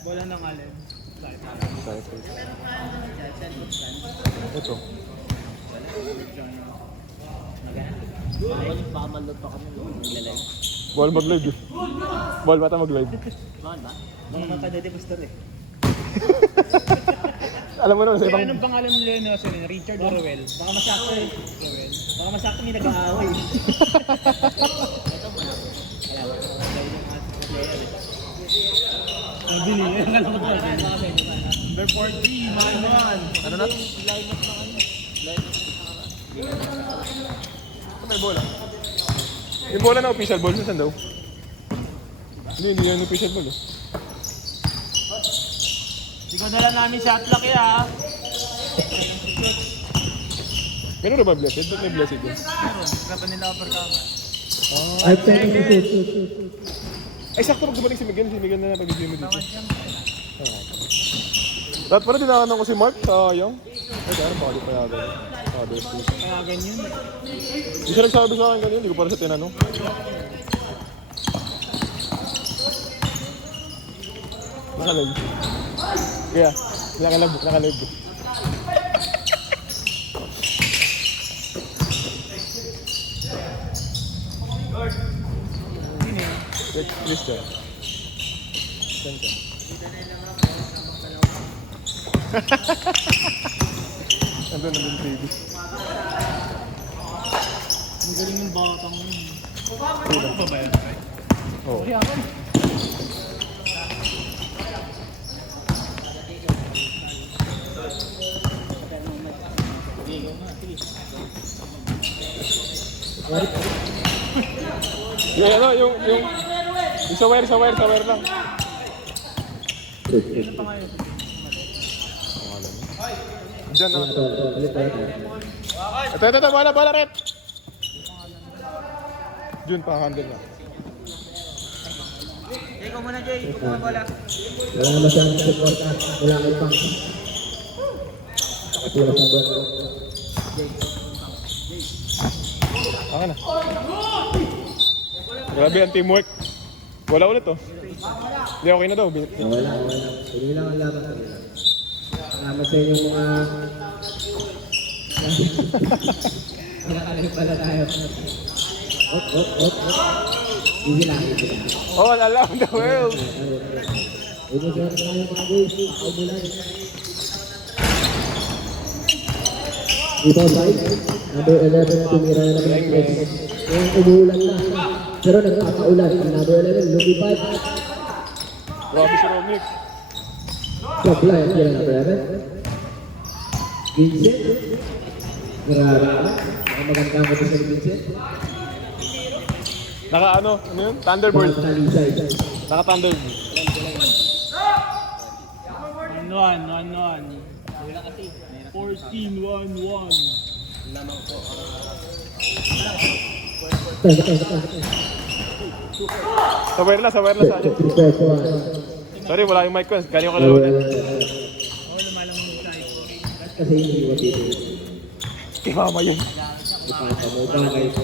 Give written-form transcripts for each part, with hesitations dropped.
Bola ng alin. Ito. Baka malot pa kami nag-live. Ball mag-live eh. Ball mata mag-live. Bakit ba? Baka mapanood yung pastor eh. Alam mo naman sa ibang... Anong pangalan nila yun? Sino? Richard o Rowell? Baka masakto eh. Rowell. Baka masakto may nag-aaway. Ito mo na. Kaya ba? Hindi niya. Number 43, Manuan. Ano na? Line up na ano? Line up. May bola. Yung bola na official ball, saan daw? Hindi yan official ball eh. Ikaw dala namin shot lock ya. Meron ba blessed? Ba't may blessed yun? Meron. Laban nila upper cam. Ay, shoot. Ay, sakto pag gumaling si Miguel. Si Miguel na napag-gym dito. Lahat pala dinakanan ko si Mark sa Young. Ay, kaya baka di pa natin. Kaya ganyan. Hindi siya nagsabi sa akin ganyan. Hindi ko para sa tinanong. Nakalive. Kaya, nakalive. Please ka. Saan ka? Nandun baby. Ang galing ng batang yun. Ano pa ba yan? Oo. Kaya ako. Yung ano, yung sa wire lang. Ano pa ngayon? Diyan na. Ito, bala, Red. Jun, pa-handle na. Jay, ko muna Jay. Ikaw mo bola. Wala masyadong support at wala kay Pang. At wala sa buwan. Ako na. Grabe ang teamwork. Wala ulit oh. Hindi, okay na daw. Wala. Hindi lang ang laban. Salamat sa inyong mga... Nakakalim pala tayo. Op. Easy lang. All around the world. Ito sa tayo mga boys. Ako mula. Ito side. Number 11, tumira na naman ang press. Ngayon umuulan na. Pero nagkakaulan. Number 11, lumipad. Grabe si Romnick. Supply ang sila number 11. Vincent. Grabe ka. Ang magandang ko sa Vincent. Ano yun? Thunderbird. Talisay. Thunderbird. 1-1. 14-1-1. Sa wire lang sa akin. Sorry, wala yung mic ko. Kanyo ka lang ulit. Oo, lumalamang yung tayo. Kasi hindi mo dito. Kay mama yun. Ipanta mo ba kayo?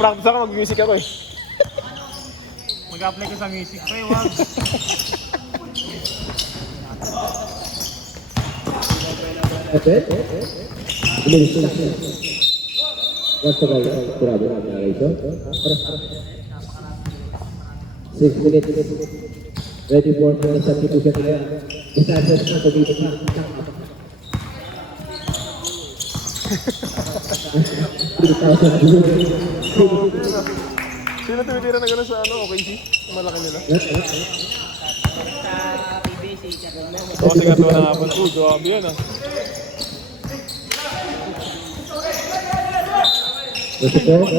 Practice ako, mag-music ako eh. Mag-apply ka sa music pa eh, wag. Okay? Umilis na siya. What's the guy? Grabe na nangyari ito. 6 minutes. Ready for the substitution na yan. Isa-assess na tumibig na. Sino tumitira na gano'n sa OKC? Malaki nila. Sa PBC, Oo, sigat na nga po. Grabe yan ah. The support.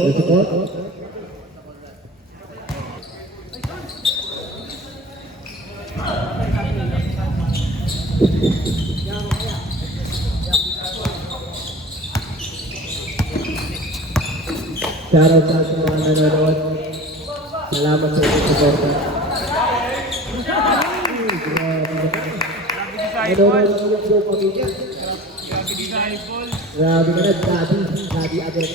Shoutout sa mga nanonood. Salamat sa inyong support. Nanonood ako yung show pamilya. Grabe ka na, Daddy Adel.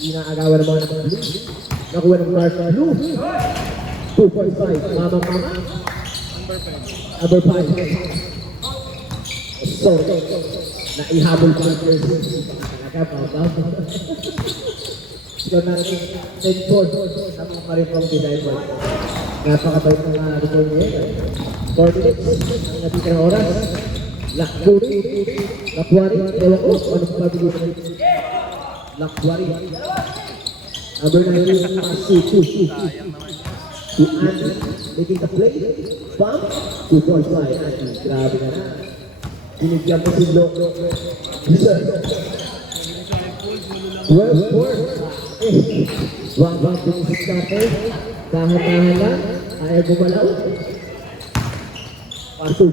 Inaagawan ng mga naman blue. Nakuha ng Mark Blue. 2.5. Mama. Number 5. So, naihabol ko ng person. Talaga, baba. So, natin 10-4. Tama pa rin pong design mo. Napakabait ng mga record niya. 4 minutes. Ang natita ng oras. Lakburi. Lakwari. Ewan ko. Anong pabilis? Lakwari. Number 19. Masutu. Si Andy. Making the play. Bump. 2.5. Andy. Grabe na na. Binigyan mo si Lok. Bisa. 12-4. Wabang pumusik natin. Dahan-dahan lang. Ayaw gumalaw. Pasok.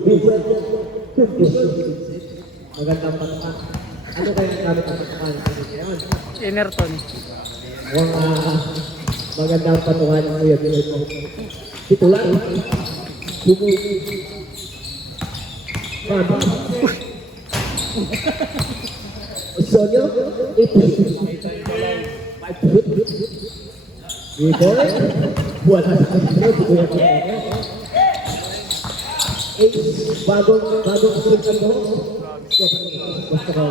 Magandang patakan. Ano kaya ang gamit ang patakan? Enerton. Magandang patakan ang kuya. Titular. Mama. Sonyo. Ito. Wala sa kanila. Bagong sultan mo. Basta ka.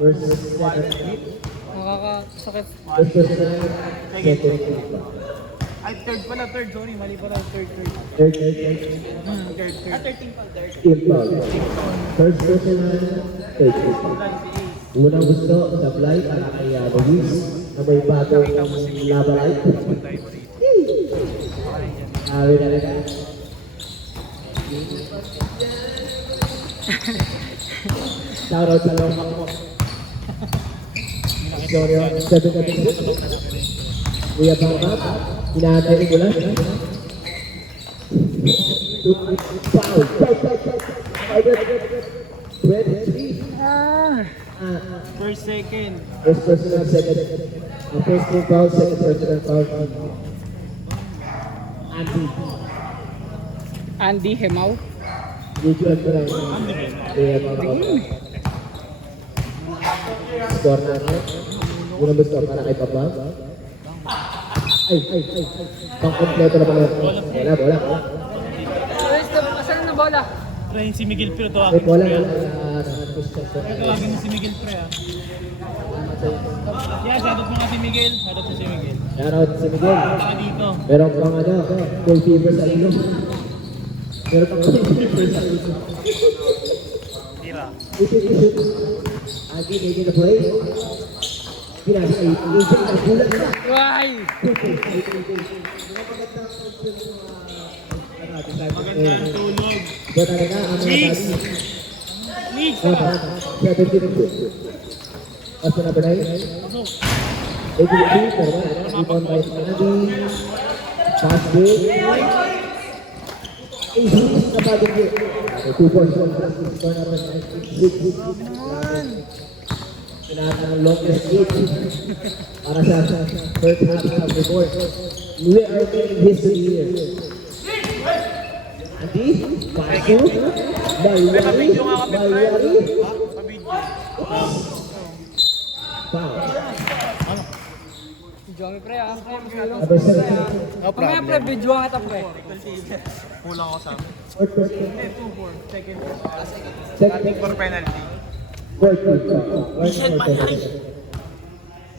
Verse 7. Nakakasakit. Verse 7. Ay, third pala, third. Sorry, mali pala, third. Third. Third. 13 pa, third. Team foul. First person na third. Unang gusto, supply para kay Luis na may bagong lava light. Awi na rin. Shoutout sa lompak mo. Sorry, 7-7. Kuya Bangkap, hinahatay ko lang. Foul. 23. First, second. First personal, second. First team foul, second personal foul. Andy Hemaw. Usual ko lang. Kaya mga score natin. Unang gusto para kay Papa. Ay. Pang-kompleto na pala. Bola. Asan na bola? Pre, si Miguel Pre, ito Ay, bola. Tawagin mo si Miguel Pre, ah. Yeah, shoutout mo nga si Miguel. Shoutout mo si Miguel. Shoutout si Miguel. Saka dito. Meron pang full fever sa ilo. Meron pang full fever sa ilo. Tira. Isip. Agi, making the play. Pinasa, agent na bulat na. Why? Magandang tulog. Ito talaga ang mga Mix. tali. Mix. 17-2. Asa na ba na yun? 18-2. Pero ba? Rebound by Andy. Pass break. Ihis na bagong break. 2 points. Score na ba? 6. Pinata ng longest lead para sa first half of the court. We are making history here. Andy, paso, Maywari, foul. Jomi pre ah. Number 7. Mamaya pre, video nga ito pre. Kulang ako sa amin. Fourth person. 2-4. Second. Second. For penalty. Fourth person. Michelle Patay.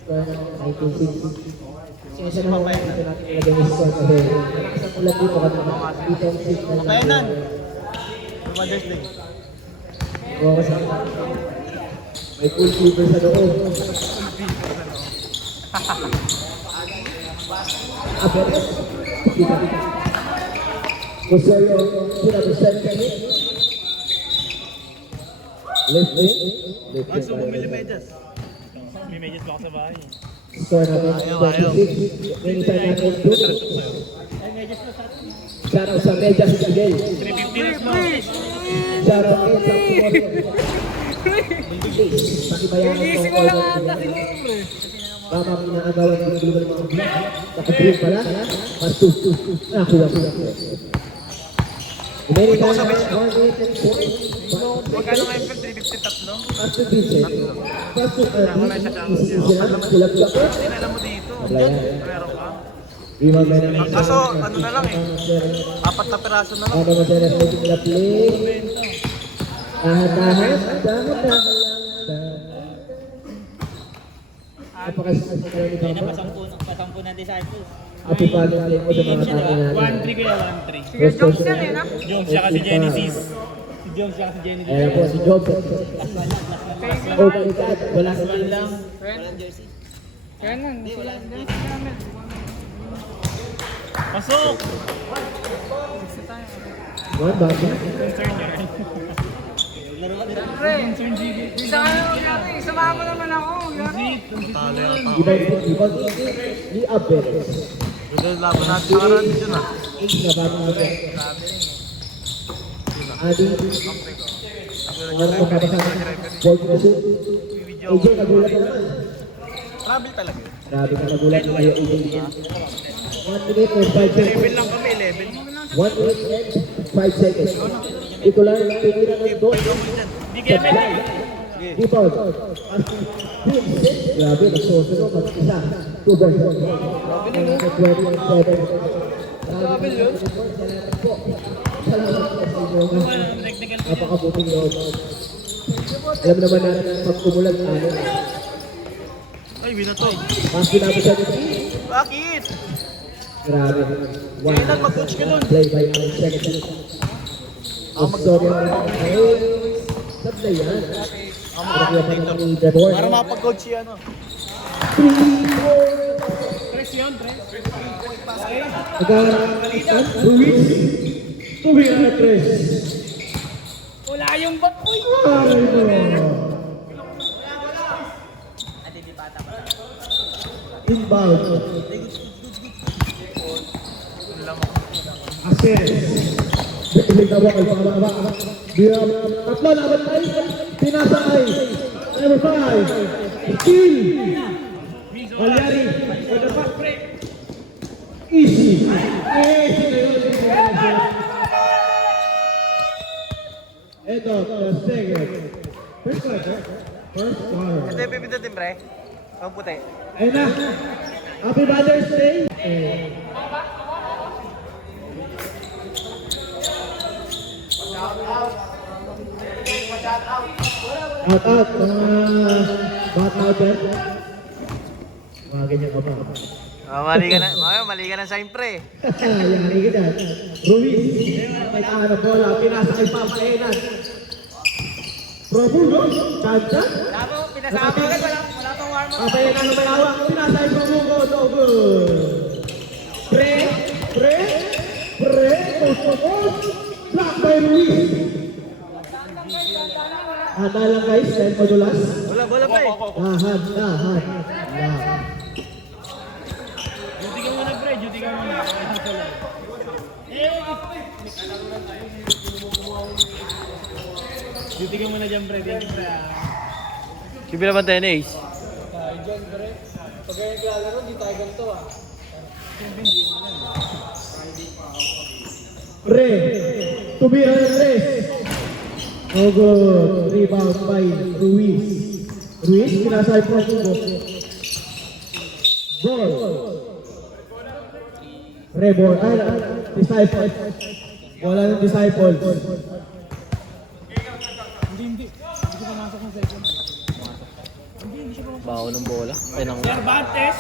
Score ng 19-6. Siya na mga dito natin ilagay yung score kasi sa ulat dito kami dito ang 6 na Payanan. Mother's Day. Oo, kasi may full fever sa loob. Aperes. Kita. Rosario, pinapresent kami. Left wing. Wag sa bumili medyas. May medyas ba ako sa bahay? Score natin 26. Minsan natin 2. Shoutout sa Medyas Miguel. 350 na. Shoutout din sa Kumoto. Pakibayaran Easy ng mo lang order. ata siguro pre. Baka pinaagawan ng gulo ng mga blue. Naka-blue pala. Pastu. Kuha. Amerika na 1 minute and 4. Magkano nga yung 350 tatlo? Pastu Vincent. Pastu Ernie. Isisira. Kulab ka. Tinala mo dito. Playa. Meron ka? Rebound by number 7. Kaso, ano na lang eh. 4 na piraso na lang. Number 7 taking the play. Dahan-dahan lang. Napakasakay ni Papa. Pasampu na disciples. Happy Father's Day po sa mga tatay natin. 1-3 kaya 1-3. Si Jones yan eh, no? Jones siya kasi Genesis. Si Jones siya kasi Genesis. Ayan po si Jones. Okay, cut. Wala sa One lang. Kaya lang, wala na. Pasok! one back. Pre, isa sumama naman ako. Ibang ni Aberes. Dahil laban natin sa karan dyan ah. Age na bago natin. Adi. Ang magkakasama. Ball to the shoot. AJ, nagulat na naman. Travel talaga. Grabe ka nagulat na kayo, AJ. 1 minute and 5 seconds. Level lang kami, level. 1 minute and 5 seconds. Ito lang, tiniran ng doon. Di kaya may Rebound. Grabe, nagsoso mag-isa. 2 boys. 27. Grabe yun. Salamat po. Napakabuting yun. Alam naman natin pag kumulat ano. Ay, binato. Mas pinapos siya dito. Bakit? Grabe. Kailan mag-coach ka nun? Play by 9 seconds. Ang story ang sablay yan. Kaya pa naman ni Trevor. Para mapag-coach siya, no? 3, 4. Tres yun, tres. Nagkakalitan. Ruiz. Tumira na 3. Wala yung bat. Uy! Aray mo. Inbound. Ases. Bikilig na wakal. Tatlo laban tayo. Pinasay. Number 5. Kill. Valyari. Easy. Ito, the second. First quarter. Ito yung pipindutin, pre. Ang puti. Ayun na. Happy Father's Day. Out, out. Back out yan. Mga ganyan ka pa. Mali ka na sa impre. Yari ka dyan. Ruiz. May tahan ng bola. Pinasa kay Papa Enan. Probulo. Chanta. Pinasama ka, wala pang warm up. Papa Enan na may hawak. Pinasa kay Probulo. No good. Pre. Block by Ruiz. Handa lang guys. Dahil madulas. Wala pa eh. Dahan. Duty ka muna, pre. Duty ka muna. Duty ka muna dyan, pre. Thank you, pre. Sige naman tayo na Ace. Dyan, pre. Pag kayo naglalaro, di tayo ganito, ah. Pre, tumira ng 3. Oh good. Rebound by Ruiz. Ruiz, pinasay po ang ball. Rebor. Disciple. Wala ng disciple. Hindi ko pumasok ng second. Baho ng bola. Ay, nang... Cervantes.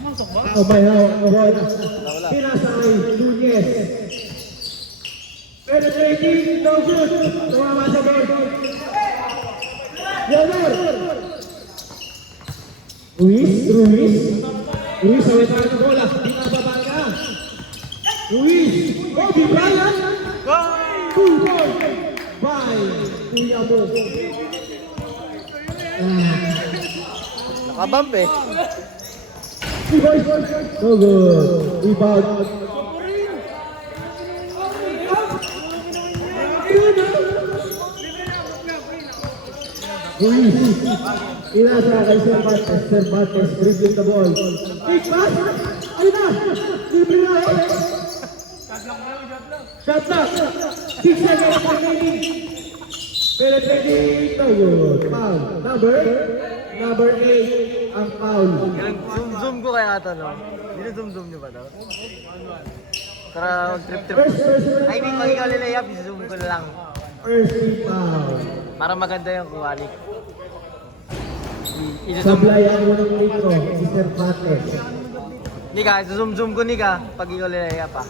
Pumasok ba? Oh, may hawak ang bola. Pinasay Nunez. Penetrating, no good. Tumama sa board. Yamar. Ruiz, away tayo ng bola. Binababa ka. Ruiz. Kobe Bryant. Full ball. By Kuya Mo. Nakabump eh. No good. Rebound. Ruiz. Inasa kay Cervantes. Dribbling the ball. Big pass. Ayun na. Dribbling na. Shot na. 6 seconds remaining. Penetrating. No good. Foul. Number number 8, ang foul. Zoom ko kaya ito, no? Zoom nyo ba daw? Para mag-trip-trip. I mean, pag ikaw lilayap, zoom ko na lang. First foul. Para maganda yung kuwalik. Sablay ang unang dito, si Cervantes. Nika, zoom ko Nika. Pag ikaw lilayap pa.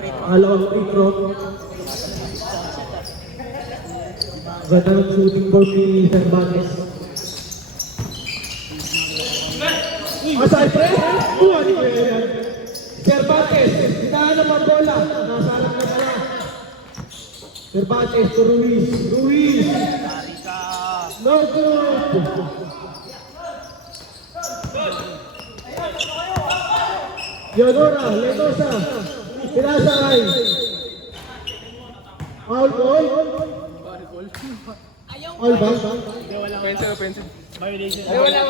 Pangalawang free throw. Ganda ng shooting ball ni Cervantes. Asay pre! Buwan ko yan. Cervantes, hitahan naman bola. Nasa harap na pala. Cervantes to Ruiz. Ruiz! No good! Leonora, Lenosa. Pinasakay. Foul ball. Foul ba? Pencil, pencil. Violation. Wala.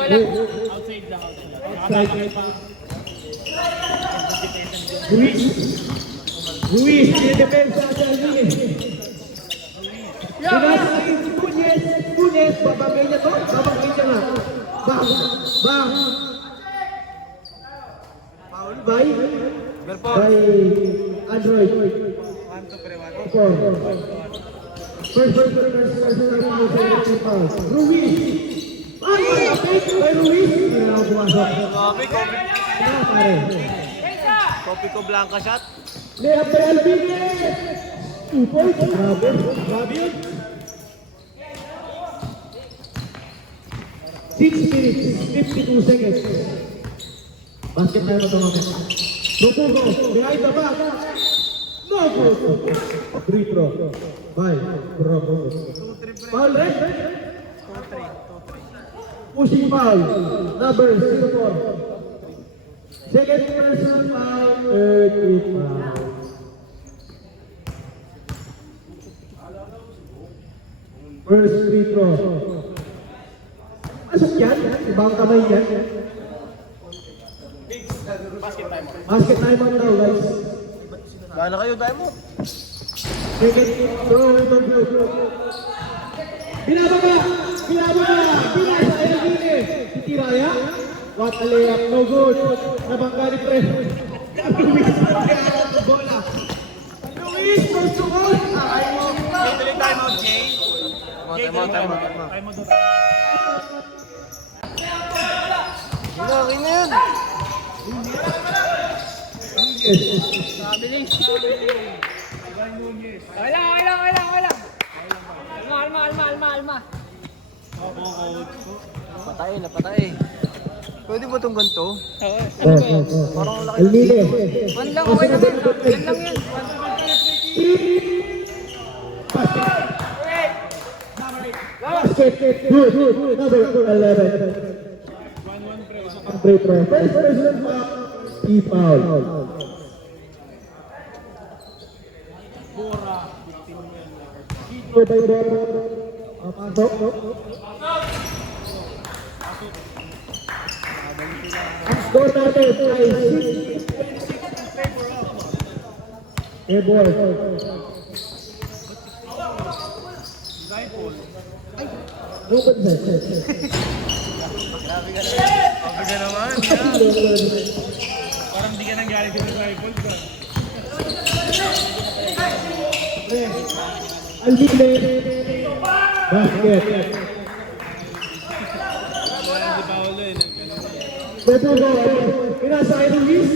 Outside lang. Outside. Ruiz. Ruiz, depensa sa linya. Pinasakay si Bunyes. Bunyes, babagay niya to. Babagay niya nga. Bang. Bang. Foul by Android. First, Ruiz. Ay, malapit kay Ruiz. Hindi na ako pumasok. Pare. Copy ko Blanca shot. Lea Alvine. 2 points. Grabe. Grabe yun. 6 minutes, 52 seconds. Basket tayo ito mga. Lupugo, behind the back. No good. Free throw. Bye. Foul, right? Pushing foul. Number 04. Second person foul. Third foul. First free throw. Asok yan? Ibang kamay yan? Basket time out daw, guys. Gana kayo tayo mo. Second throw, no good. Binababa! Binasa Elvine! Titiraya? What a layup, no good. Nabangga ni Pre. Luis, bola. Luis, first to goal. Time out, Jay. Time out. Okay na yun. Wala. Alma. Napatay. Pwede ba itong ganito? Parang ang laki. Elvine. One lang, okay naman. Yan lang yun. Basket, good. Number 11. Free throw. First person foul. Key foul. Throw by Bora. Pasok. Ang score natin ay 6. Eh boy. No concession. Grabe ka naman. Parang di ka nangyari sa rifle ka. Alvine. Basket. Di ba ulo eh. Betugo. Pinasa kay Ruiz.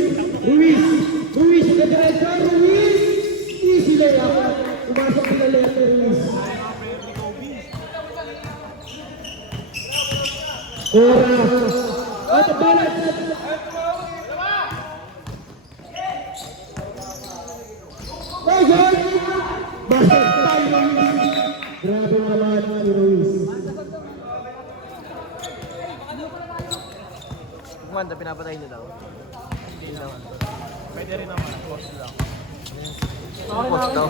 Ruiz. Nagdiretso. Ruiz. Easy layup. Pumasok sila layup kay Ruiz. Bora. At balat. Oh, God! Basket tayo. Grabe naman si Ruiz. Kumanda, pinapatay niyo daw. Hindi naman. Pwede rin naman. Post lang. Post daw.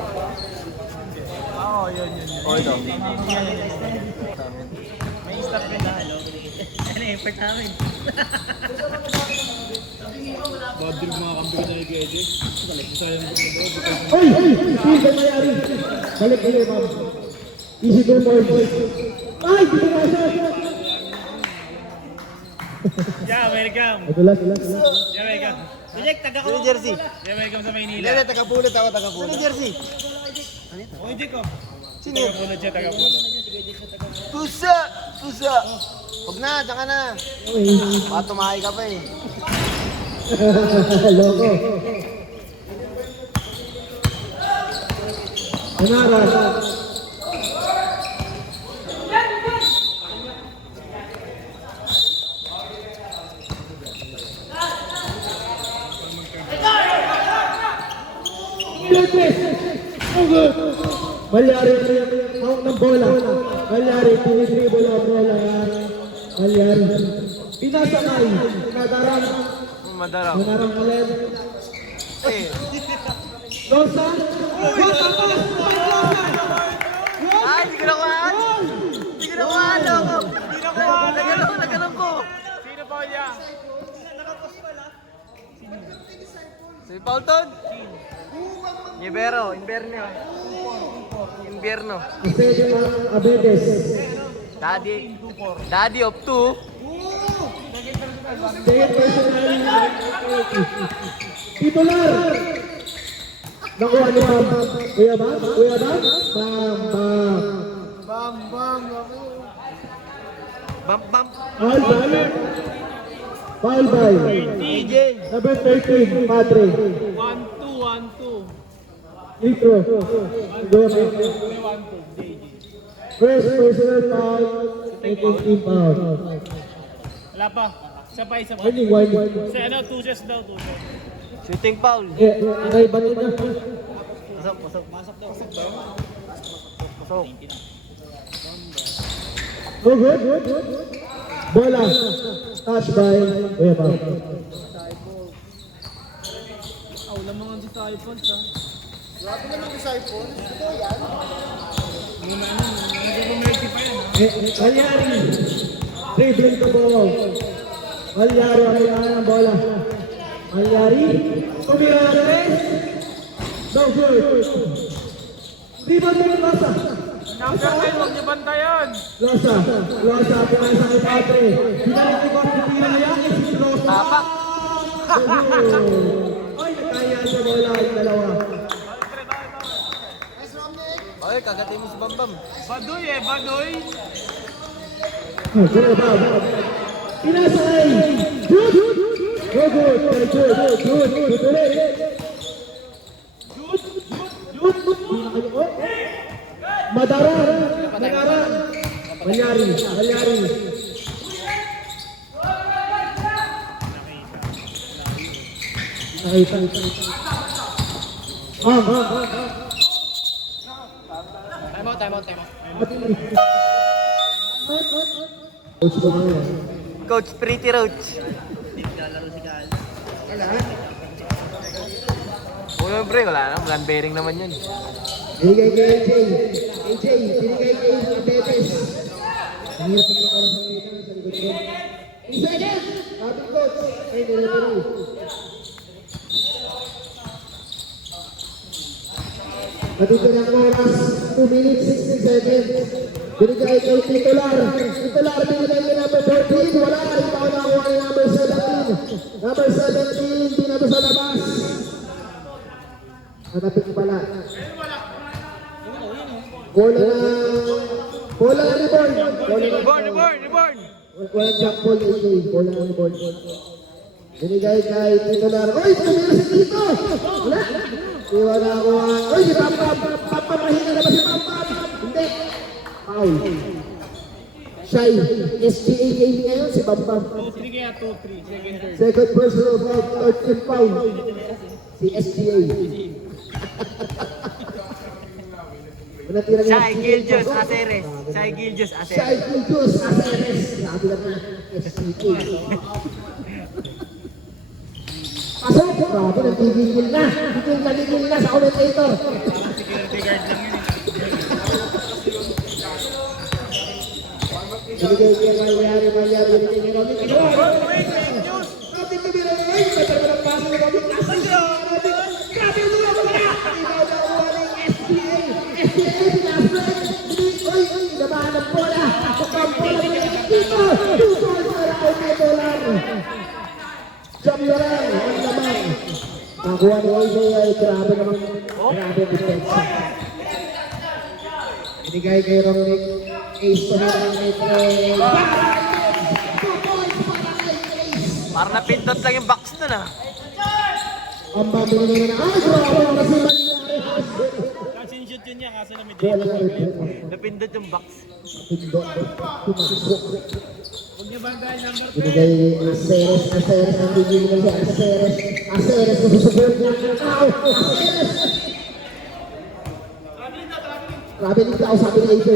Oo, yun. O ito. May stop rin na, hello. Ano effort namin? Bad trip mga kampi ko na i-gede. Sayang ko na daw. Oy! Sige, mayari. Balik, ma'am. Easy to boy. Ay! Dito na siya! Yeah, welcome. Madulas. Yeah, welcome. Project, taga ko. Sino jersey? Yeah, welcome sa Maynila. Hindi, taga-pulot ako, taga-pulot. Sino jersey? Oh, Jacob. Sino yun? Taga-pulot siya, taga-pulot. Pusa! Pusa! Huwag na, tsaka na. Baka tumahay ka pa eh. Loko. Anara. Malyari, hawak ng bola. Malyari, pinidribble ang bola. Malyari. Pinasakay. Nadarang. Madarang. Manarang ulit. Eh, Rosa. ay, hindi ko nakuhaan. Hindi ko nakuhaan, loko. Hindi nakuhaan. Nagalong ko. Sino pa kaya? Si Paulton. Invierno. Pedro Abedes. Daddy of two. Second personal. Titular. Nakuha ni Bam. Kuya Bam? Bam. Bam. Foul by. AJ. Number 13, Padre. 1-2. Nitro. First personal foul. Second team foul. Wala pa. Isa pa. Warning. Kasi ano, 2 shots daw, 2 shots. Shooting foul. Okay, ba't na? Pasok. Oh, good. Bola. Touch by Kuya Bam. Wala mga disciples, ha? Grabe naman disciple. Ito yan. Medyo pa yan, ha? Malyari. Dribbling the ball. Malyari ang bola. Malyari. Kumirales. No good. Rebound ng Losa. Number 9, huwag niyo bantayan. Losa. Pinasa kay Padre. Pinalik ni Boss Pipila na yan. Losa. Tapak. Ay, nakaya sa bola yung dalawa. Oy, kagatin mo si Bambam. Badoy. Kuya Bam. Pinasa kay. Good. Good. Madara. Malyari. Nakita. Time out. Coach ko ngayon. Coach Pretty Roach. Uy, pre, wala na. Land bearing naman yun. Binigay kay AJ. Binigay kay Abetes. Ang hirap ng oras ng dito sa likod ko. Second! Sabi coach. Ay, nilitiro. Matitira ang oras. 2 minutes, 60 seconds. Binigay kay titular. Binigay kay number 14. Wala. Ikaw nakuha ni number 17. Number 17, di na to sa labas. Natapik pala. Bola ni Born. Walang jump ball, AJ. Bola ni Born. Binigay kay titular. Oy, tumira si Tito! Wala. Iwan na ako. Oy, si Pampam. Pampam, mahina na ba si Pampam? Hindi. Foul. Shy. SPA game ngayon si Pampam. 2-3 kaya 2-3. Second personal foul. Third team foul. Si SPA. Shai Giljos Aceres. Shai Giljos Aceres. Sabi lang na SPA. Pasok! Grabe, nagtigil na. Nagtigil na sa commentator. Security guard lang yun. Binigay kay Malyari. Binigay kay Robin. Robin tumira na ngayon. May tagal ang paso ni Robin. Grabe yung mga wala. Ibaw na uwa ng SPA. SPA pinasok. Oy, nabahan ng bola. Kapag bola. Dito. 2 goals para kay Titular. Jump na lang, ang naman. Nakuha ni AJ ay grabe naman, grabe depensa. Binigay kay Romnick, ace pa rin ang Nick. Parang napindot lang yung box nun ah. Ang babinigay na, ay grabe naman si Mangyari. Kasi-shoot yun niya, kaso na may Bola na rin. Napindot yung box. Pindot, tumasok. Huwag niyo bantayan number 10. Binigay Aceres ang bibili niya si Aceres na susubod niya. Ow! Aceres! Traveling daw, sabi ni AJ.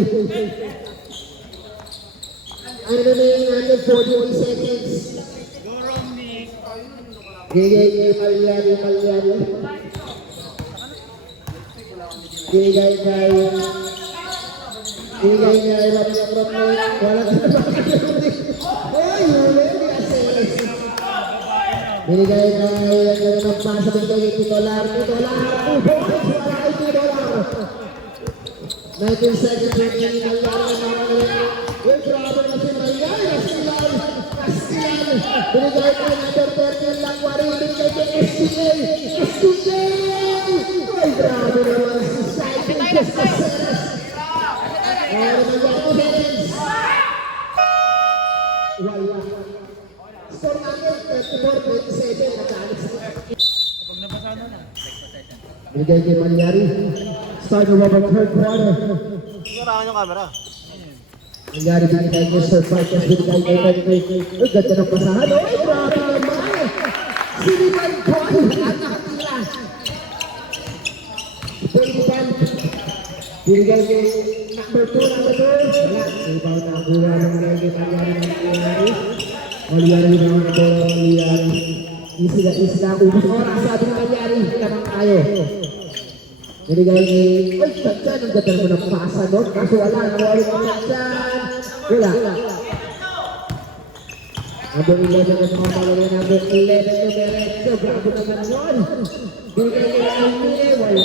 Ano na yung 41 seconds? Go, Romney. Binigay Malyari. Binigay kay Romney. Wala ka na ba? Ay, huli ni Aceres. Binigay kay nagpasa binigay kay Titolar. Wala kay Titolar. 19 seconds remaining. Uy, grabe na si Malyari. Castilan. Binigay kay number 13 lang. Binigay kay SDK. Ay, grabe naman si Cycling. Wala. Score natin, 34-27. Pag napasa na. Binigay kay Malyari. Start of our third quarter. Sarahan yung camera. Malyari binigay kay Sir Farkas. Binigay kay Malyari. Uy, ganda ng pasahan. Uy, grabe naman. Siniman ko. At nakatila. 21. Binigay kay number 2. Wala. Rebound na kuha ng binigay kay Malyari. Malyari na ang ito. Malyari. Easy na. Ubus oras. Sabi ng Malyari. Lamang tayo. Binigay ni... Uy, Tadjan. Ang ganda mo ng pasa doon. Kaso wala. Nawali mo Tadjan. Wala. Number 11 ang mga pala number 11 na Berecho. Grabe naman yun. Binigay kay Almine. Wala.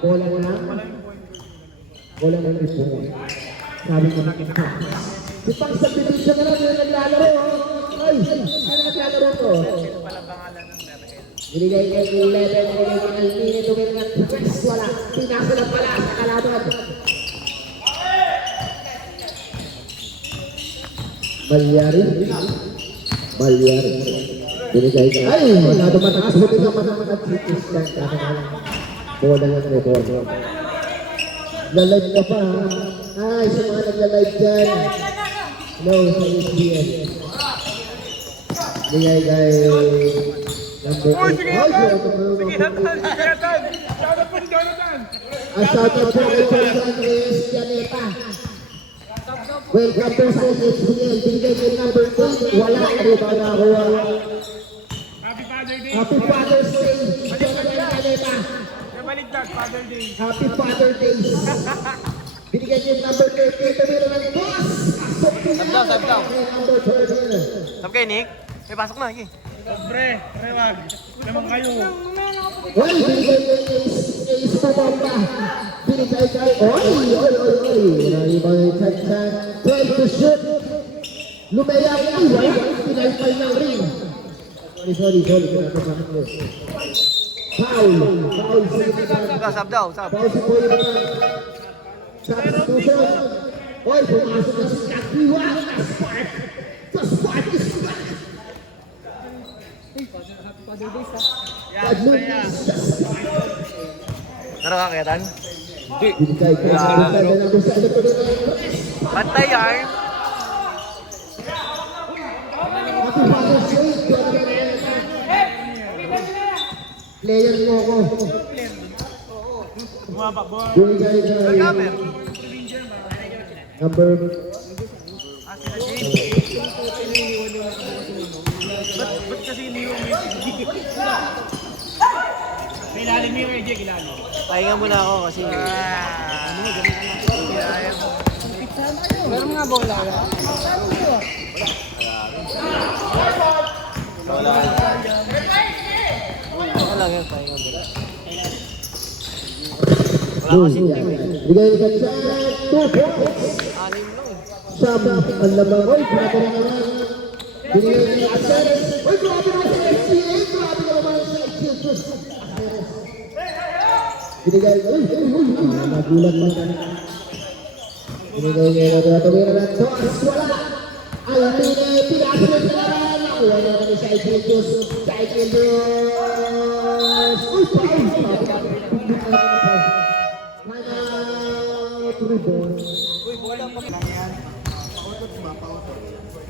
Bola na. Bola na rin po. Sabi ko nakita. Si Pang subdivision na lang yung naglalaro. Ay, ano naglalaro to? Binigay kay 11. Binigay kay Almine. Tumingin ng press. Wala. Pinasa lang pala sa kalaban. Malyari. Binigay ka. Ay, masyado matakas. Buti na matakas. Bola lang mo. Lalive ka pa. Ay, sa mga nagla-live dyan. No, sa ESPN. Binigay kay... Number 8. Sige, Hatan! Shoutout po si Jonathan! Shoutout po kay Jonathan Reyes Janeta. Welcome po sa ESPN. Binigay kay number 8. Wala. Ano ba nakuha? Happy Father Day! Happy Father's Day. Jonathan Janeta. Nabaligtad, Father Day! Happy Father Days. Binigay kay number 13. Tumira ng boss. Sab daw. Number 13. Sab kay Nick. Pasok na. Sige. Pre, wag. Naman kayo. Oy, binigay kay Ace Pabamba. Binigay kay... Oy. Naiba yung Tadjan. Try to shoot. Lumayang iwan. Pinaypay ng ring. Sorry. Pinatapakan mo. Foul. Sab daw. Sab. Foul si Boy naman. Substitution. Oy, pumasok na si Kakiwa. The spark is back. Nakakakitan? Binigay kay number 7. Pantay yarn. Happy Father's Day. Player mo ako. Binigay kay Camera. number... Ba't kasi iniwan mo yung Kilalim mo yung AJ, kilalim. Pahinga muna ako kasi... Meron nga bola. Ako lang yun, pahinga muna. Bigay ka sa 2 points. Anim lang eh. Sam, ang lamang. Oy, pwede na naman. Binigay ni Aceres. Uy, grabe naman sa FCA. Grabe naman sa Excelsior. Binigay. Uy. Nagulat mo na. Binigay niya na tumira na ito. Wala. Ang pinasa na naman. Nakuha na kami sa Excelsior. Sa Excelsior. Uy, foul.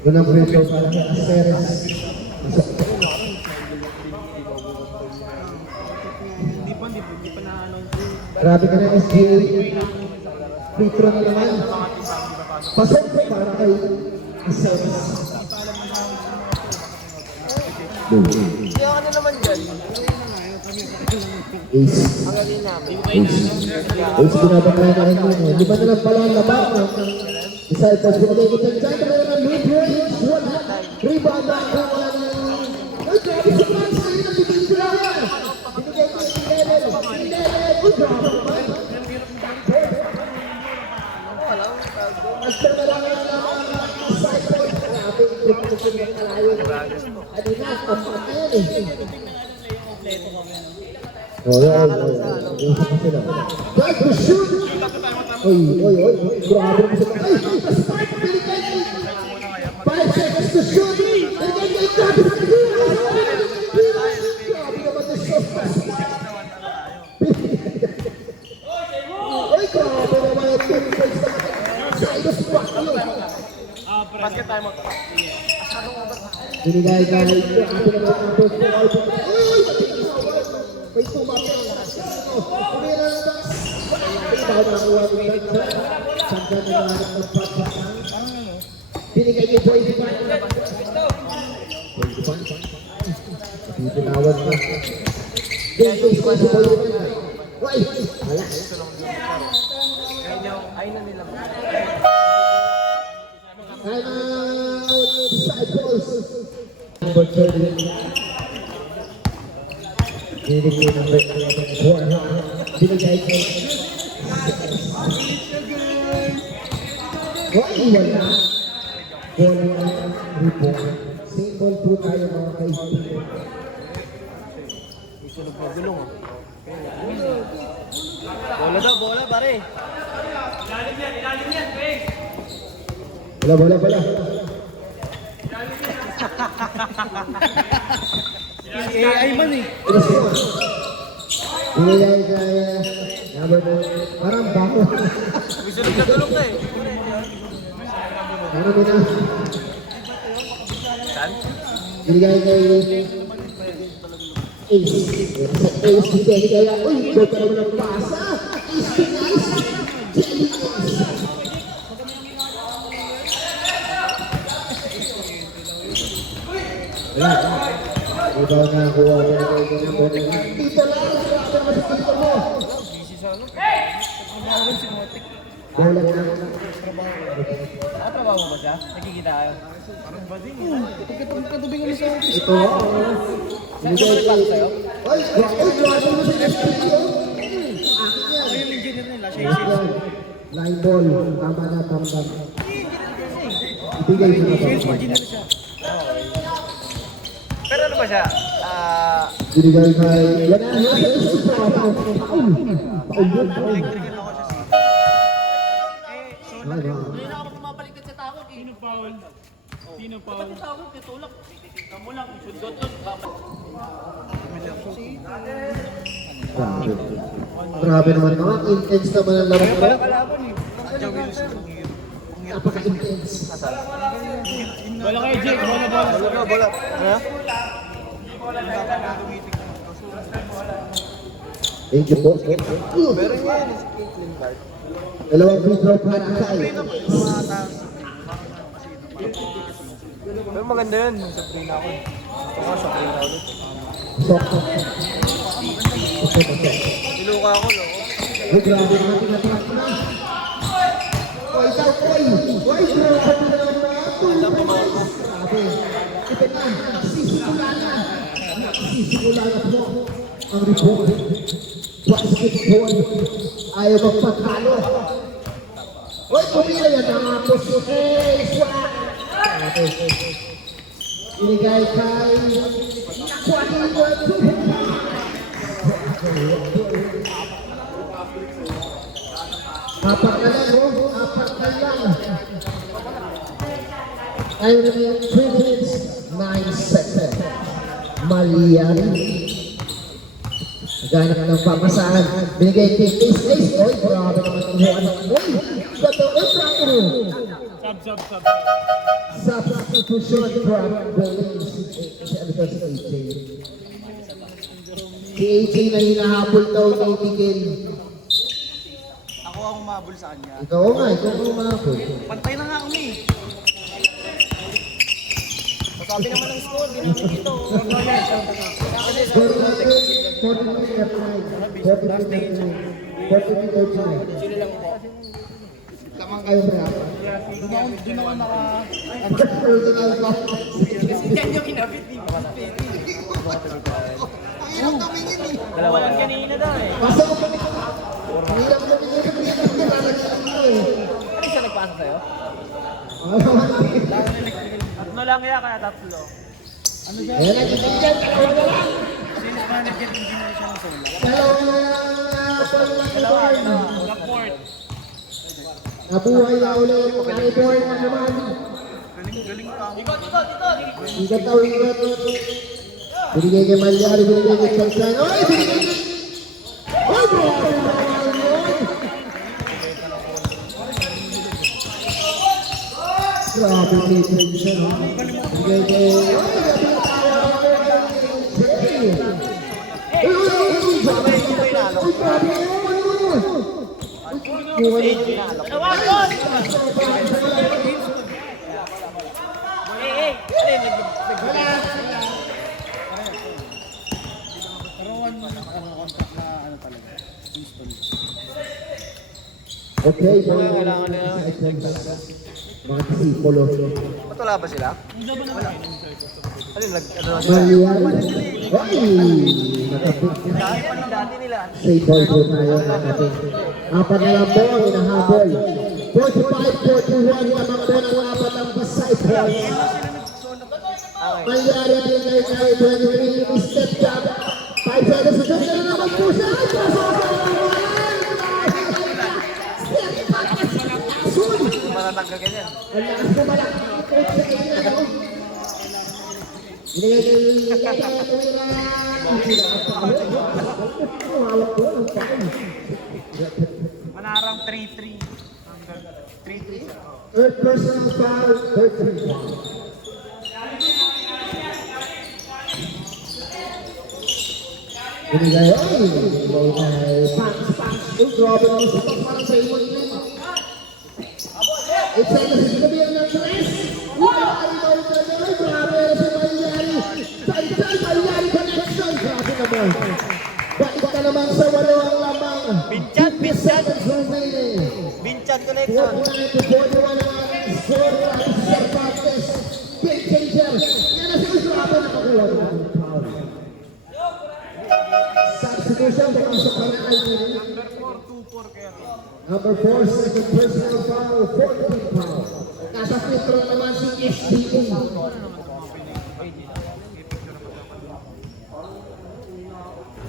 Unang free throw para kay Aceres. Grabe ka na SGA. Free throw na naman. Pasok para kay Aceres. Kaya ano naman dyan? Ace. Ang galing namin. Ace binabakay na rin yun. Di ba na lang pala ang labak ng isa ito. Binabay ko dyan. Dyan kami ng mid-range. Rebound na ako. Ay, grabe sa mga sa inyo. Bibig ko lang yan. Binigay ko si Lele. Si Lele. Uy, grabe naman. Master na lang yan naman. Side point. Grabe. Grabe ko yung kalayo. Ano na, tampak na yan eh. Guard to shoot! Oy. Grabe mo sila. Ay! Start! Binigay! 5 seconds to shoot! Binigay! Grabe sa kanya! Grabe naman na shot! Ay! Grabe naman yung team face naman! Side of back yun! Basket time mo. Binigay kahit grabe naman ang first ball. Ay! May tumapit. Kumira na ba? Ikaw na kuha ko yan. Sanda na naman ang pagpapasang. Binigay ni Boy Divan. Boy Divan. Tinawag na. Binigay si Boy Divan. Uy! Wala. Ay na nila. Time out. Disciples. Number 30. Binigay number 4. Binigay ko. Wala. Bola. Rebound. Simple po tayo mga kaibigan. Bola pare. Bola. AI man eh. Binigay kaya number 2. Parang bako. May sunod na tulog na eh. Ano mo na? Saan? Binigay kay Ace. Ace binigay kaya. Uy, ito ka naman ang pasa. Ace. Jelly Ace. Wala. Ikaw na kuha ka na kayo ng number 9. Dito lang. Dito naman sa dito mo. Bola na. Trabaho mo ba siya? Nakikita kayo? Ito. Binigay kay... Ay, grabe mo sa SPO. Akin yan. Line ball. Tama na. Ibigay mo na. Pero ano ba siya? Binigay kay... Yan na. Paul. Sino foul? Grabe naman naman. Intense naman ang laro ko. Napaka-intense. Bola kay Jake, bola. Ano? Thank you po. Pero yan is Caitlyn Clark. Dalawang free throw para kay. Pero maganda yun. Sa free na ako. Ako sa free na ako. Sok. Niluka ako, loko. Ay, grabe naman tinatrak na. Oy, daw, oy! Oy, grabe na naman. Grabe. Ito na, sisimula na po ang report. Basketball. Ayaw magpatalo. Oy, pumila yan ang mga post. Hey, swak! kay 21. Apat na lang, oh. Apat na lang. I remain 3 minutes, 9 seconds. Malian. Ganap ng pamasahan. Binigay kay Ace. Oy, grabe naman ang huwan. Oy, bato. Oy, bravo. Substitution from bowling. Ano to si AJ? Si AJ na hinahabol daw ni Miguel. Ako ang umabol sa kanya. Ikaw nga, ikaw ang humahabol. Pantay na nga kami. Sabi naman ng score, ginamit ito. 42-39. Sino lang po? Kamang kayo bravo. Di naman naka... Personal ba? Yan yung kinabit ni Dalawa lang kanina daw eh. Pasok ko nito. Hirap na pinigil dito. Ano siya nagpasa sa'yo? Tatlo lang kaya kaya tatlo. Ayan na, titigyan. Dalawa na lang. Since pa nag-get-in siya ng sola. Dalawa. Rapport. Nabuhay na ulit. Naibuhay na naman. Galing ka. Ikat daw, ikat. Binigay kay Malyari, binigay kay Chansan. Oy, binigay kay... Oy, bro! Grabe kay Chansan, no? Binigay kay... Okay, kailangan na mga kasipolo. Matula ba sila? Wala. Alin, ano Malyari. Oy! Nakapit. dati nila. Say ball po tayo natin. Apat na lang po ang hinahabol. 45-41 naman po ng apat ang side balls. Malyari at yung kay 23 step jump. 5 seconds na na naman po siya. Matatanggal ka niyan. Ang lakas ko malaki. Manarang 3-3. 3-3. Third personal foul, 13. Binigay, Pangs. Grabe naman sa parang sa imon nila. It's like a sinabihan ng tres. Grabe si Malyari. Malyari connection. Grabe naman. Bait ka naman sa walo ang lamang. Binchat. Seconds remaining. Binchat connection. 49-41 ang score ng Cervantes. Big danger. Yan na si Grabe nakakuha ng foul. Substitution pumasok pa na kay Number 4, second personal foul, 14 foul. Nasa free throw naman si SDA.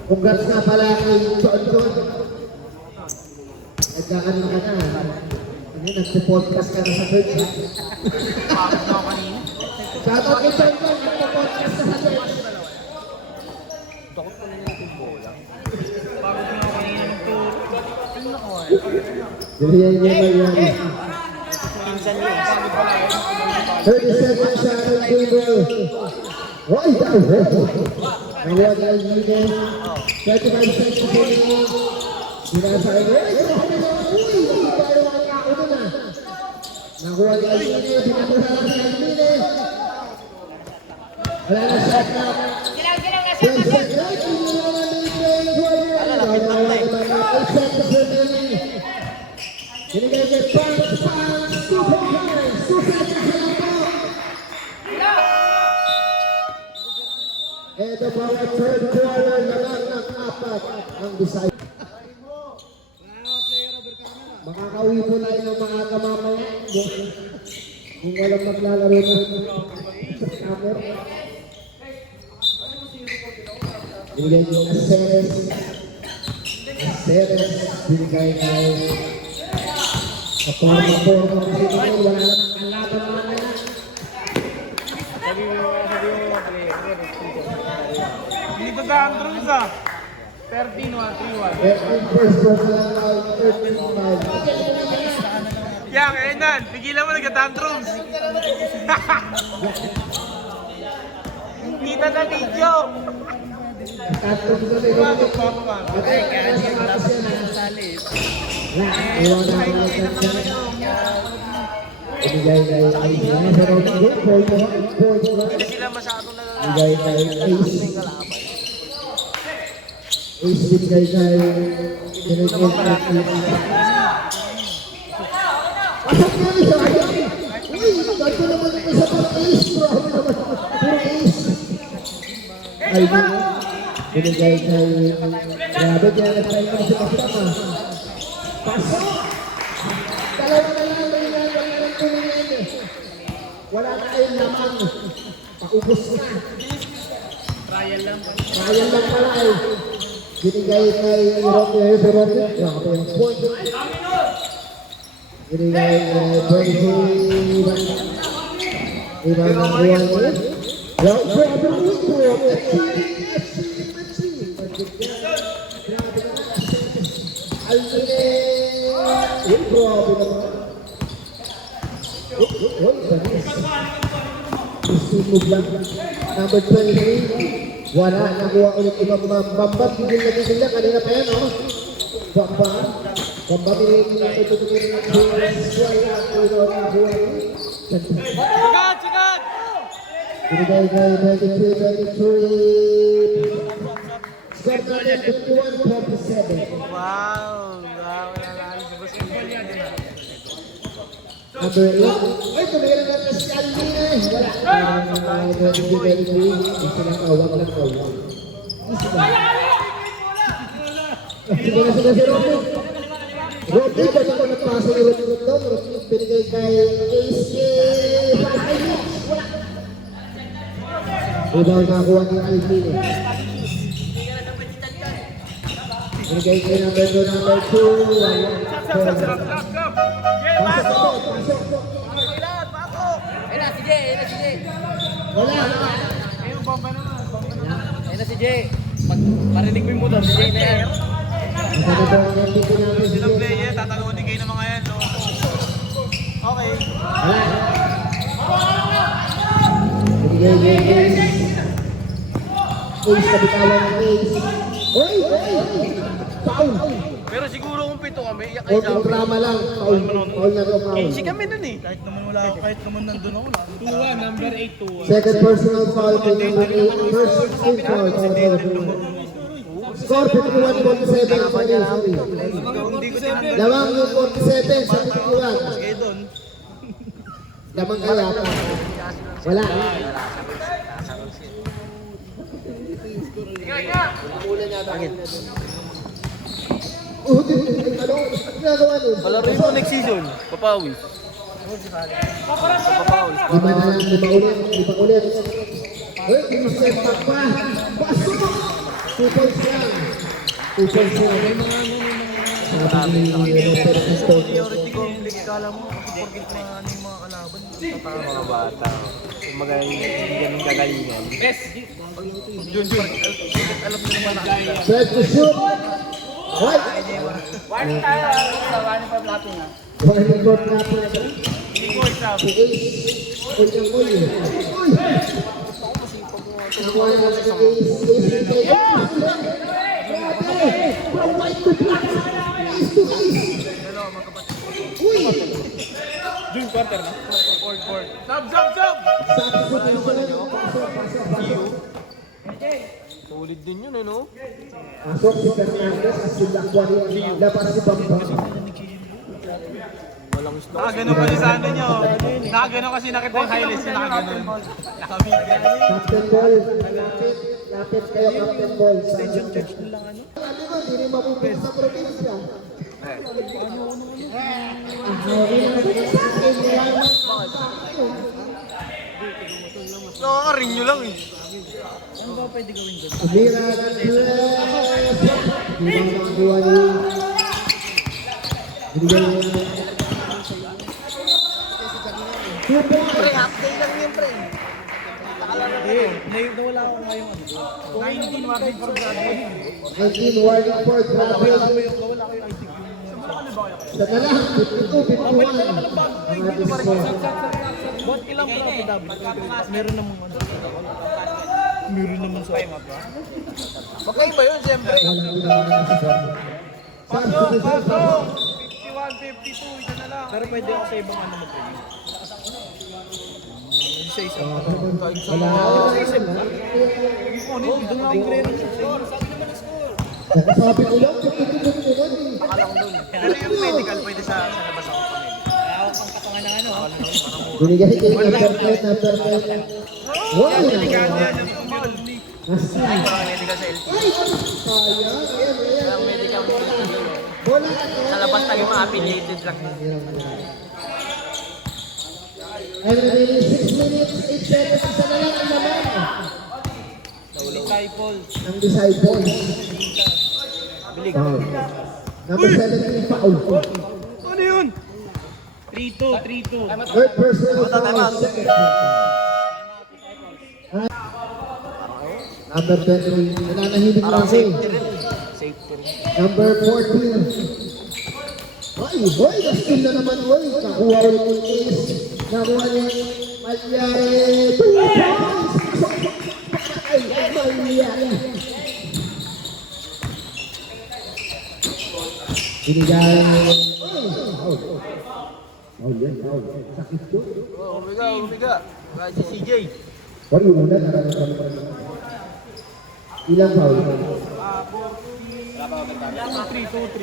Congrats nga pala kay John. Nagkakanin ka na. Nagpo-podcast ka na sa church. Shoutout kay John, nagpo-podcast ka sa church. Bigyan niya Malyari. 30 seconds sa ating table. Why daw? Nawag ay leader. 35 seconds sa table. Sinasay mo. Uy! Pero ang kauno na. Nawag ay leader. Pinakuha lang sa leader. Wala na shot na. 10 seconds. Lapit na tayo. 8 seconds remaining. Binigay kay Pangs. 2 points. 2 seconds na lang po. Ito po ang third quarter na lang ng apat ang design. Makakauwi po tayo ng mga kamamaya. Kung walang maglalaro na sa camera. Binigay ni Aceres. Aceres, binigay kay Kaporma-porma kasi tayo, wala naman ang laban naman na yan. Hindi ko daan drums ah. 13-1, 3-1. First goal na lang tayo, 13-5. Yang, Enan, pigilan mo nagka-tantrums. Kita na video. Tantrums na rin. Okay, kaya hindi ko tapos yan ha. Iwan na ang laban siya. Binigay kay Ace. Pero Hindi sila masyadong binigay kay Ace. Ace binigay kay binigay kay pasok na rin sa akin. Uy, ganito naman ito sa pang-ace. Grabe naman. Puro ace. Ay, binigay kay grabe kaya nagtayo na si Pasama. Pasok! Dalawa na lang ng tumingin. Wala na kayong laman. Paubos na. Trial lang pala eh. Binigay kay Roque. Si Roque. Grabe yung point. Binigay kay Bernie. Ibang nakuha niya. Grabe yung point. Uy, grabe naman. Uy, banis. Isimog lang. Number 23. Wala, nakuha ulit ibang Bamba. Bigil na din sila. Kanina pa yan, oh. Bamba. Bamba, itutuloy ng buwas. Wala, nakuha. Sikat! Binigay kay 23. Score natin 51-47. Wow! Wow! Nalalaan si Boss Emil. Number 8. Ay, tumira na na si Alvin eh. Wala. Isa lang awak lang awak. Sige na si Robby. Robby, ba't ako nagpasa ni Robby doon? Robby, pinigay kay AC. Wala. Ibang nakakuha ni Alvin eh. Binigay kay number 2, number 2. Pasok. Ayun na, si Jay. Wala. Ayun na si Jay. Marinig mo yung motor, si Jay na yan. Ano ba ang MVP namin? Silang player, tatalunin kayo ng mga yan. So. Okay. Wala. Binigay kay Ace. Ace, kabitawan ng Ace. Oy! Foul! Pero siguro kung pito kami, iyak O, kung drama lang. Foul na to, foul. Easy kami nun eh. Kahit naman nandun ako lang. 2-1, number 8, 2-1. Second personal foul kay number 8. First team foul. Score 51-47. Sorry. Lamang yung 47 sa 51. Lamang kaya. Wala. Ano? Ginagawa nun? Palaro mo next season. Papawi. Lima na lang, lima ulit. Uy, set back pa. Pasok! 2 points lang. 2 points lang. Sabi ni Roper Aston. Priority conflict, kala mo. Kasi porkit na ano yung mga kalaban. Tatang mga bata. Yung mga ganun kagalingan. Alam mo naman na. Set to shoot. Right. Warning tayo. Warning pa flapping ha. Warning court na po. Si Ace. Uy, ang uy. Uy! Nakuha na si Ace. Grabe! From white to black. Ace to Ace. Uy! June quarter na. Sub! Pasok. Solid din yun, ano? Pasok si Fernandez. Si Lakwari. Labas si Bamba. Walang gusto. Nakaganon kasi sa ano nyo. Nakaganon kasi nakita yung highlights yung nakaganon. Nakabigyan. Captain Ball. Lapit kayo, Captain Ball. Extension church na lang ano? Ano ba? Hindi rin mapupit sa probinsya. Nakakaring nyo lang eh. Ano ba pwede gawin doon? Umira ng press. Hindi ba makakuha ni... Binigyan niya ng... Pre, half day lang yun, pre. Hindi, nawala ako ngayong ano. 19 warning for graduate. 19 warning for graduate. Nawala ko yung ICQ. Sa nalang, 52, 51. Ang ating score. Ba't ilang grabe David? Meron namang ano. Meron naman sa Okay ba yun, siyempre? Walang ginagawa ng score. Substitution pa. 51, 52, isa na lang. Pero pwede ako sa ibang ano mag-review. Isa-isa. Wala. Doon ako i-review. Sabi ko lang, 52, 51 eh. Ano yung medical pwede sa labas ako pa medical? Ako pang katangan ng ano. Binigyan kay number 10. Wow! Nasty. Ay, parang medical sa LT. Sayang. Parang medical mo Bola. sa labas tayo mga affiliated lang. And remaining 6 minutes, 8 seconds. Isa na lang ang laman. Disciple. Ang disciples. Foul. Number 17, foul. Ano yun? 3-2, 3-2. Third personal foul. Second foul. Number 23, nananahimik lang ako. Safety rin. Number 14. Ay, boy, na-steal na naman, boy. Nakuha ulit yung ace. Nakuha ni Malyari. 2 points! Ay, Malyari. Binigay. Oh, yan, oh. Sakit yun. Umiga. Si CJ. Wala yung una, nararamdaman ko naman. Ilang foul?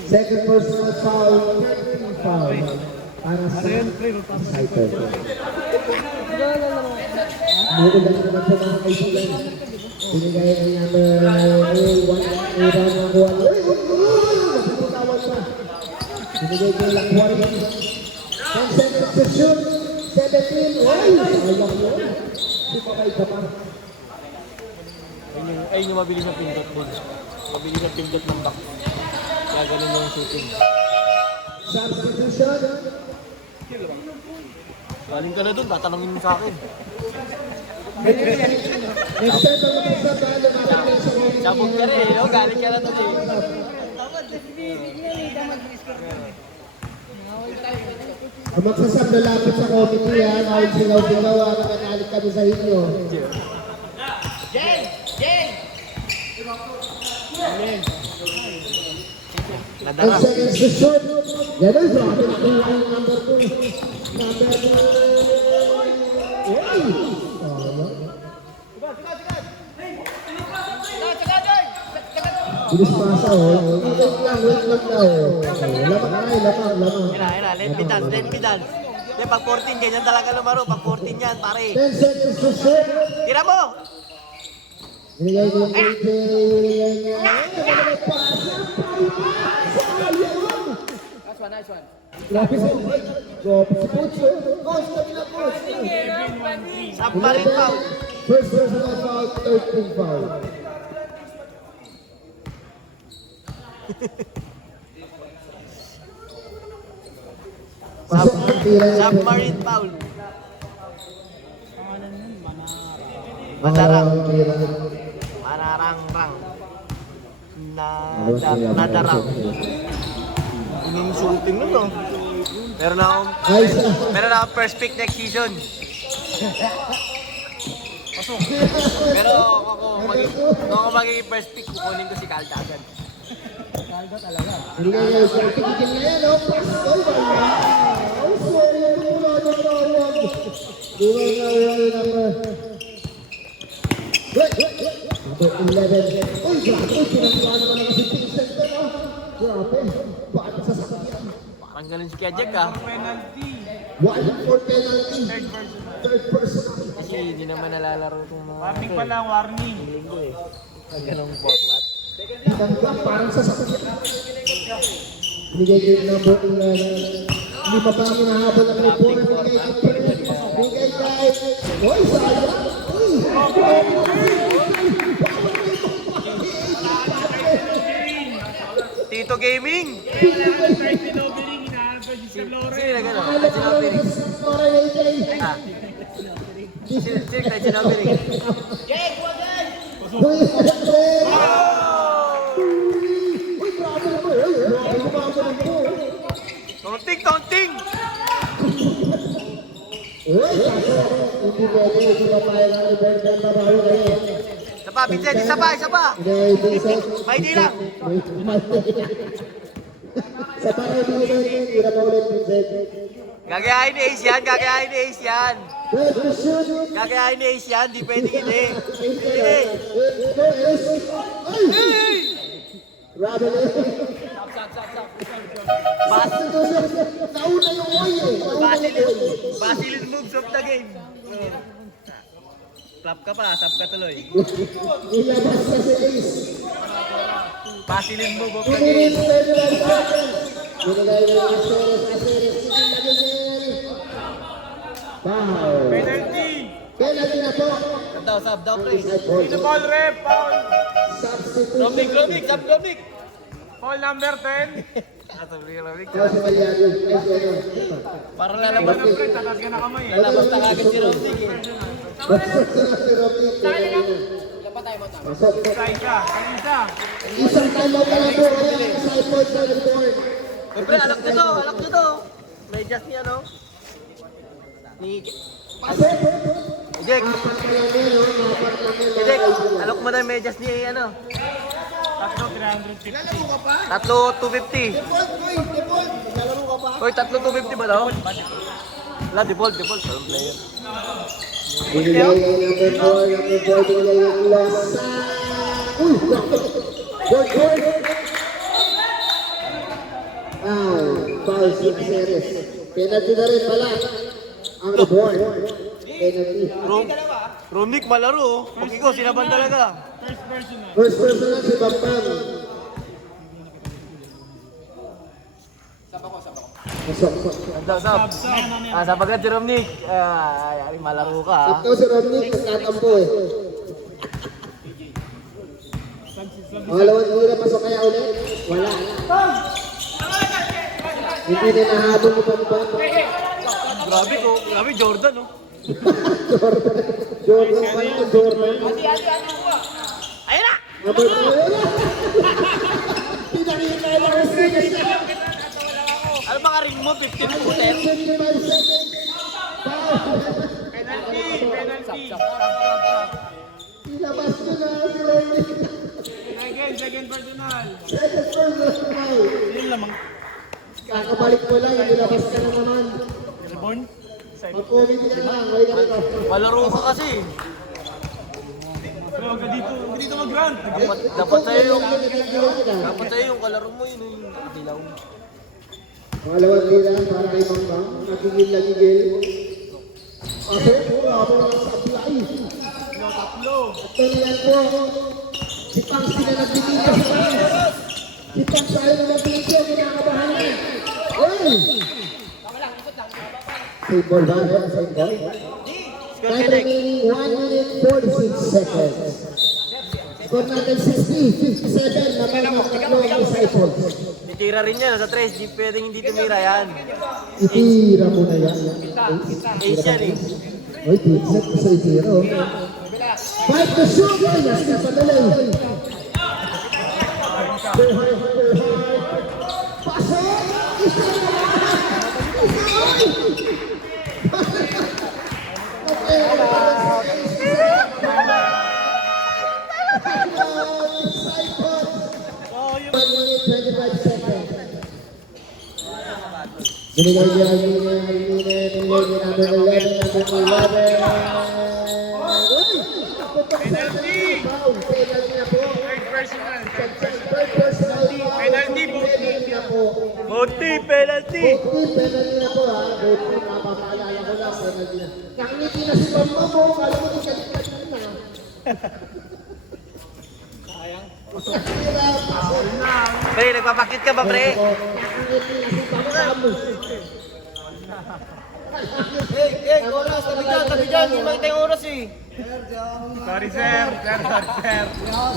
Second personal foul, 13 foul. Para sa disciple. Meron lang naman po mga kaibigan. Binigay ng number 1, Iran ng 1. Naputawag pa. Binigay ko lang 1. 10 seconds to shoot. 17. Ay, sayang yun. Sipakay ka pa. Ayun yung mabilis na pindot mo. Mabilis na pindot ng back. Kaya ganun yung shooting. Substitution. Galing ka na dun, tatanungin mo sa akin. Next time ang mga sa tayo makakita sa mga Sabog ka rin, no? Galing ka na dun eh. ang magsasab na lapit sa committee ha, dahil sigaw-sigaw at nakanalit kami sa inyo. Nadara. 10 seconds to shoot. Yan ay, grabe nakuha yung number 2. Number 2. Uy! Bilis pasa oh. Wait lang daw. Lamang. Let me dance. Yan, pag 14, ganyan talaga lumaro. Pag 14 yan, pare. 10 seconds to shoot. Tira mo! Binigay ko yung AJ. Binigay niya. Nice one. Grabe sa Grabe si Coach. Coach, kami na Coach. Submarine foul. First personal foul, 13 foul. Pasok ang tira niya. Submarine foul. Madarang. Manarang-rang. Nadarang. Yung shooting nun, no? Meron akong first pick next season. Pero kung ako magiging first pick, kukunin ko si Calda agad. Binigay niya yung tigil na yan, oh. Oh, wow. Sorry, wala na tawag. Duwag na yung number. Number 11. Uy, grabe. Pinaglaan naman na kasi Vincent ka, no? Grabe. Bakit sa sakit? Parang ganun si Kajek, ah. One for penalty. Third person. Kasi hindi naman nalalaro itong mga... Warning pa lang, warning. Linggo eh. Ganong format. Pinaglaan parang sa sakit. Binigay ko yung number 11. Hindi pa ba ang hinahabol ng report? Binigay ko yung Bigay kay... Hoy, sayang! Tito Gaming! Sino na gano'n? Tyson Lovering. Ah. Sino yung Tyson Lovering? Tonting! Tonting! Isa pa, Vincent! Isa pa! Isa pa! May di lang! Sa parang Vincent, hindi na maulit Vincent. Gagayahin ni Ace yan! Gagayahin ni Ace yan! Good shoot! Gagayahin ni Ace yan! Di pwede hindi! Hindi! Grabe na yun. Nauna yung oil eh. Basilin moves of the game! Clap ka pa, tap ka tuloy. Nilabas na si Ace. Basilin move of the 2 game. minutes, 31 seconds. Binigay na yung Aceres. Foul. Penalty na po. Sub daw, pre. Ball rep, foul. Romnick, Substitution. Romnick, sub Romnick. Foul number 10. Romnick. Para si Mariano. Ay, si ano. Para lalabas na, Pre, tatas ka na kamay. lalabas na kagad si Romnick eh. Basok na si Rocky. Basok. Isa. Isang talo ka lang po. Kaya ang side point sa return. Siyempre, alak nyo to. May just ni ano? Ni... Ejek! Ejek! Alok mo na yung medyas ni ano? Tatlo 350. Hoy, tatlo 250 ba daw? Wala, default. Walang player. Binigay na number 4. Binigay ng Losa. Uy! Goal! Foul si Aceres. Penalty na rin pala. Ang reward. Penalty. Romnick malaro. Pag ikaw, sinaban talaga. First person na si Bampang. Sab. Sabagat si Romnick. Ay, malaro ka. Ito si Romnick, nagtatampo eh. Pangalawang tira, pasok kaya ulit? Wala. Hindi na nahabol ni Bampang. Grabe Jordan, no? Jordan pa yun, Jordan. Ayun na! Number 4. Pinakita na ang seconds. Ano ba ka ring mo? 15 putet? 25 seconds. Penalty. Ilabas ko na si Romnick. Second personal. Second personal. Yun lamang. Kakabalik mo lang, ilabas ka na naman. Reborn. Mag-comment ka lang, wait ka dito. Malaro ka kasi. Pero huwag ka dito mag-ground. Dapat sa'yo yung kalaro mo yun. Yung dilaw. Pangalawang tira para kay Bampang. Nagigil. Kasi po, ako lang sa apply. Tatlo. Ito niyan po. Si Pang sila nagbibigay. Si Pang sa ayaw na nagbibigay. Kinakabahan niya. Hey! Save ball ba? Save ball? Time remaining 1 minute 46 seconds. Score natin 60-57 na mga tatlong disciples. Titira rin yan sa 3. Di pwedeng hindi tumira yan. Itira mo na yan. Ace yan eh. Oy, Vincent, isa itira. Fight the shoot! Ay, nasa padalay. Pasok! Binigay niya ang number 11, number 11. Penalty. Penalty na po. Third personal. Third personal. Penalty, Penalty na po. Buti, penalty! Penalty na po ha. Buti, napapaalala ko lang. Penalty na. Nakangiti na si Pampa mo. Kala mo ikalit na. Pre, nagpapakit ka ba, pre? Nakangiti na si Pampa mo. Oras, tabi dyan, hindi makita yung oras eh. Sorry, sir. Sorry, sir.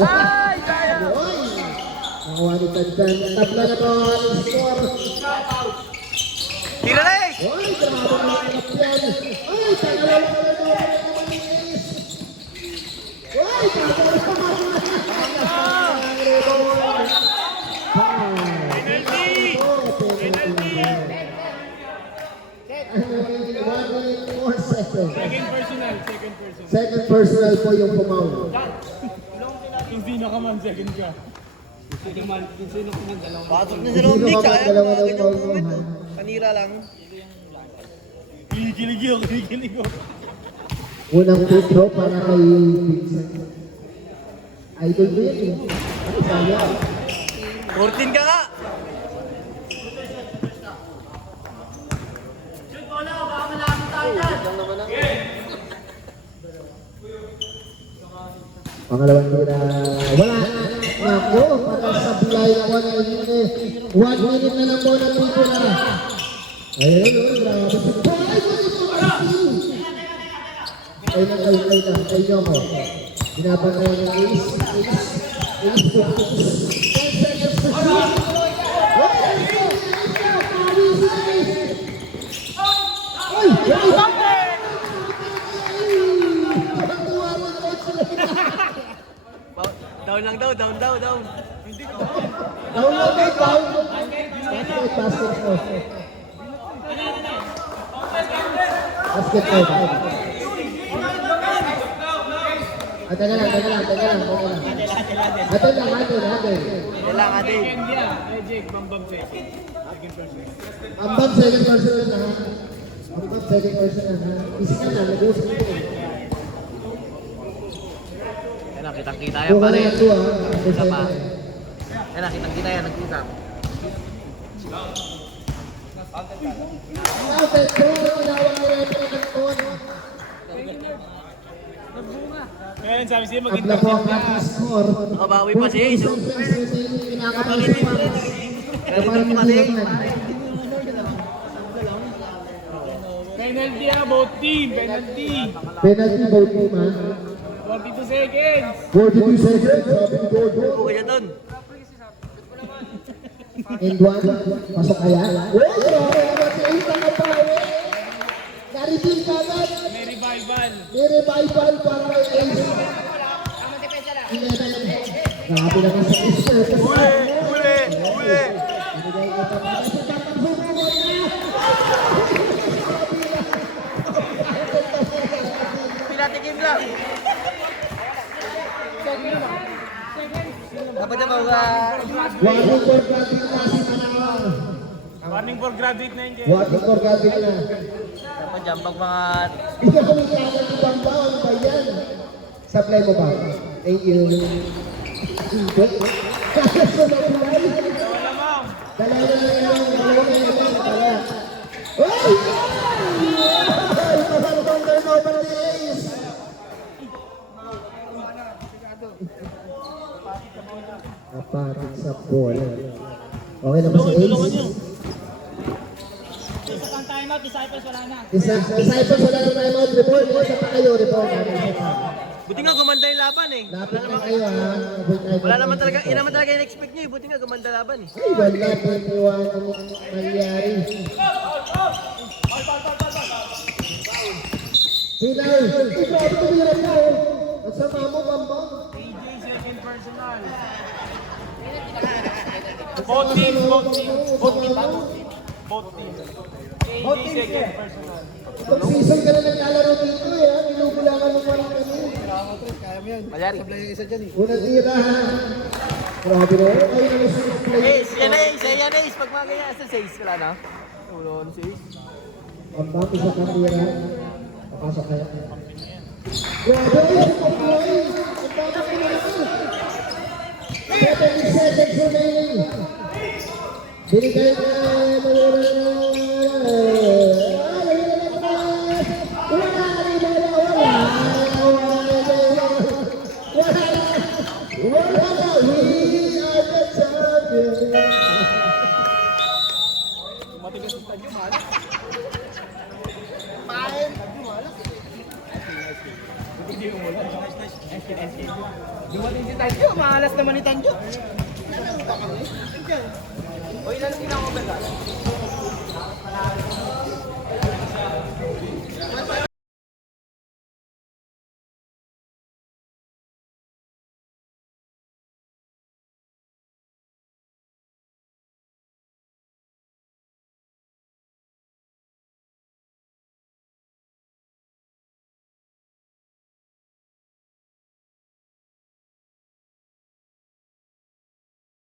Ay, sayang! Nakuha ni Tantan. Tabla na po ang score. Tira na eh! Ay, grabe mga kapyan. Ay, tagalaw ka na doon. Ay, tagalaw ka na Second personal po yung pumaw. Yung pinakaman, second ka. Sino kuman, dalawa. Pasok na si Romnick, Sino ka sayang. dalawa Mga ng ganyan pumaw? moment, oh. Kanira lang. Kinikilig yun, kinikilig ko. Unang free throw para kay Vincent. Idol ko yun eh. Ay, sayang. 14 ka nga! Pangalawang tira. Wala. Naku, para sa bilay na 1 minute. 1 minute na lang po na dito na. Ayun, grabe. Ay na, kayo mo. Pinapanaw ng ace. Ace. 10 seconds to shoot. Down lang daw, down. Down. Basket mo. Teka lang. Atin lang. Kailangan natin. Jake, bambam second. Ambang second personal na ha. Ambang second personal ha. Isa ka na, nag-uusap ko. Yan na, kitang-kita yan pare. Bukan na ito ha. Isa pa. Yan na, kitang-kita yan, nag-usap. Outside throw, tinawag nila ito ng ton. Kaya sabi siya, Abla po ang ating score. Nakabawi pa si Ace. Kinakabalit pa. Galing pa si Ace. penalty both team, penalty. Penalty vote team ha. 42 seconds. 42 seconds. Sabi ni Godo. Okay na dun. And one. Pasok kaya. Uy, grabe naman si Ace ang napawi. Naritin ka agad. May revival. May revival para kay Ace. 11. Grabe naman si Ace. Huli! Binigay ko pa para sa kapagbubuhay na. Pinatikim lang. Dapat na ba? Warning for graduate na si Manawang. Warning for graduate na yun. Warning for graduate na. Dapat dyan, pag mga... Ito kung ikaw ng ibang baon ba yan? Supply mo ba? Thank you. Kaya sa nabuhay. Dalawa na. Ay! Pasang turnover ni Ace. Napatik sa bola. Okay naman si Ace. Disciples wala na timeout. Report. Isa pa kayo. Report. Buti nga gumanda yung laban eh. Lapit na kayo ha. Wala naman talaga, yun naman talaga yung expect nyo eh. Buti nga gumanda laban eh. Ay, wala po yung iwan ang nangyari. Sinay! Ay, grabe tumiran na oh. At sama mo, Bambang. AJ, second personal. Both team. AJ, second personal. Pag-season ka na naglalaro dito eh. Inugulangan mo pa rin kami. Malyari. Unang tira ha. Grabe na oh. Ay, naman sa play. Ace, yan na Ace, yan na Ace. Pag mga ganyan, sa Ace, wala na. Ulo na si Ace. Bambang, isa kang tira. Papasok kaya. Grabe, ay, pag-play. Ang bata ko na naman. 7 seconds remaining. Binigay na malura na. Dumating si Tanjo, maalas naman ni Tanjo. O ilan sila ako ba?